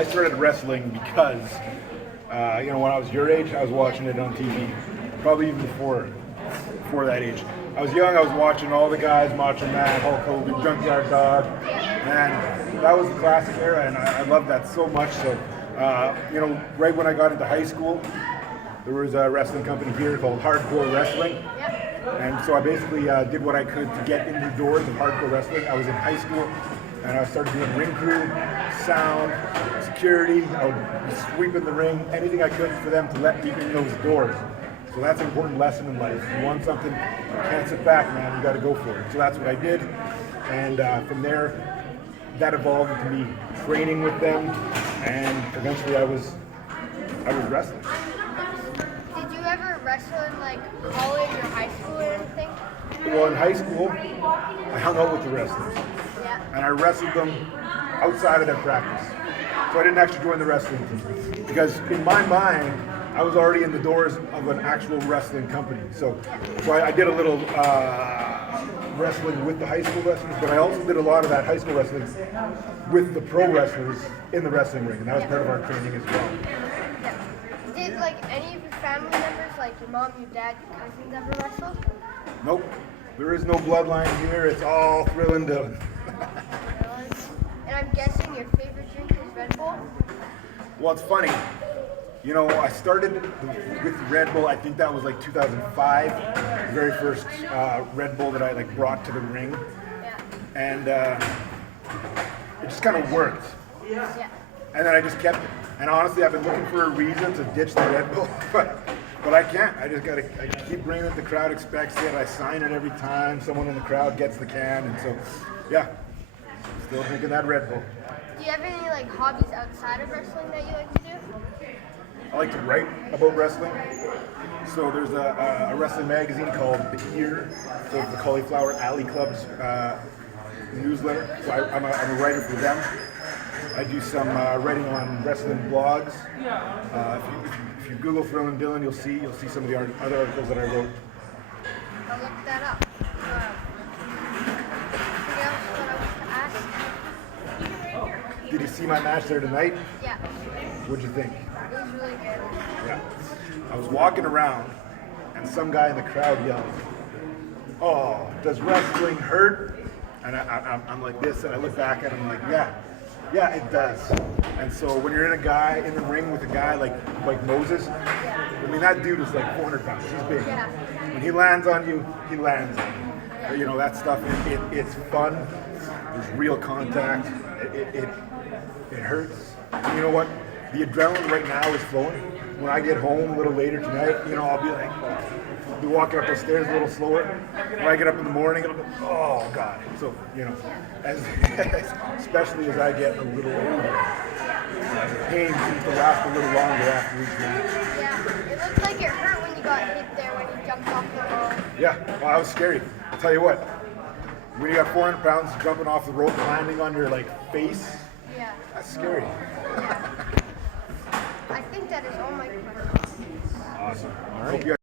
I started wrestling because, when I was your age, I was watching it on TV. Probably even before that age. I was young. I was watching all the guys, Macho Man, Hulk Hogan, Junkyard Dog, and that was the classic era, and I loved that so much. So, right when I got into high school, there was a wrestling company here called Hardcore Wrestling. And so I basically did what I could to get in the doors of hardcore wrestling. I was in high school, and I started doing ring crew, sound, security. I would be sweeping the ring, anything I could for them to let me in those doors. So that's an important lesson in life. If you want something, you can't sit back, man. You got to go for it. So that's what I did, and from there, that evolved into me training with them, and eventually I was wrestling. Did you ever wrestle in like college or high school or anything? Well, in high school, I hung out with the wrestlers, and I wrestled them outside of their practice. So I didn't actually join the wrestling team because in my mind, I was already in the doors of an actual wrestling company. So I did a little wrestling with the high school wrestlers, but I also did a lot of that high school wrestling with the pro wrestlers in the wrestling ring, and that was part of our training as well. Did like any of your family members, like your mom, your dad, your cousins ever wrestle? Nope, there is no bloodline here. It's all thrilling to. And I'm guessing your favorite drink is Red Bull? Well, it's funny. I started with Red Bull. I think that was like 2005, the very first Red Bull that I brought to the ring, and it just kind of worked. And then I just kept it. And honestly, I've been looking for a reason to ditch the Red Bull, but I can't. I keep bringing it. The crowd expects it. I sign it every time someone in the crowd gets the can, and so still drinking that Red Bull. Do you have any like hobbies outside of wrestling that you like to do? I like to write about wrestling. So there's a wrestling magazine called The Ear, so the Cauliflower Alley Club's newsletter. So I'm a writer for them. I do some writing on wrestling blogs. If you Google Thrillin' Dylan, you'll see some of the other articles that I wrote. I'll look that up. Anything else that I was to ask? Did you see my match there tonight? Yeah. What'd you think? It was really good. Yeah. I was walking around, and some guy in the crowd yelled, "Oh, does wrestling hurt?" And I'm like this, and I look back at him like, yeah, it does. And so when you're in the ring with a guy like Moses, I mean, that dude is like 400 pounds. He's big. When he lands on you, he lands on you. That stuff, it's fun. There's real contact. It hurts. And you know what? The adrenaline right now is flowing. When I get home a little later tonight, I'll be walking up the stairs a little slower. When I get up in the morning, it'll be, oh God. So, especially as I get a little older, the pain seems to last a little longer after each match. Yeah, it looked like it hurt when you got hit there when you jumped off the rope. Yeah, well, that was scary. I'll tell you what, when you got 400 pounds jumping off the rope, landing on your face, that's scary. I think that is all my questions. Awesome. All right.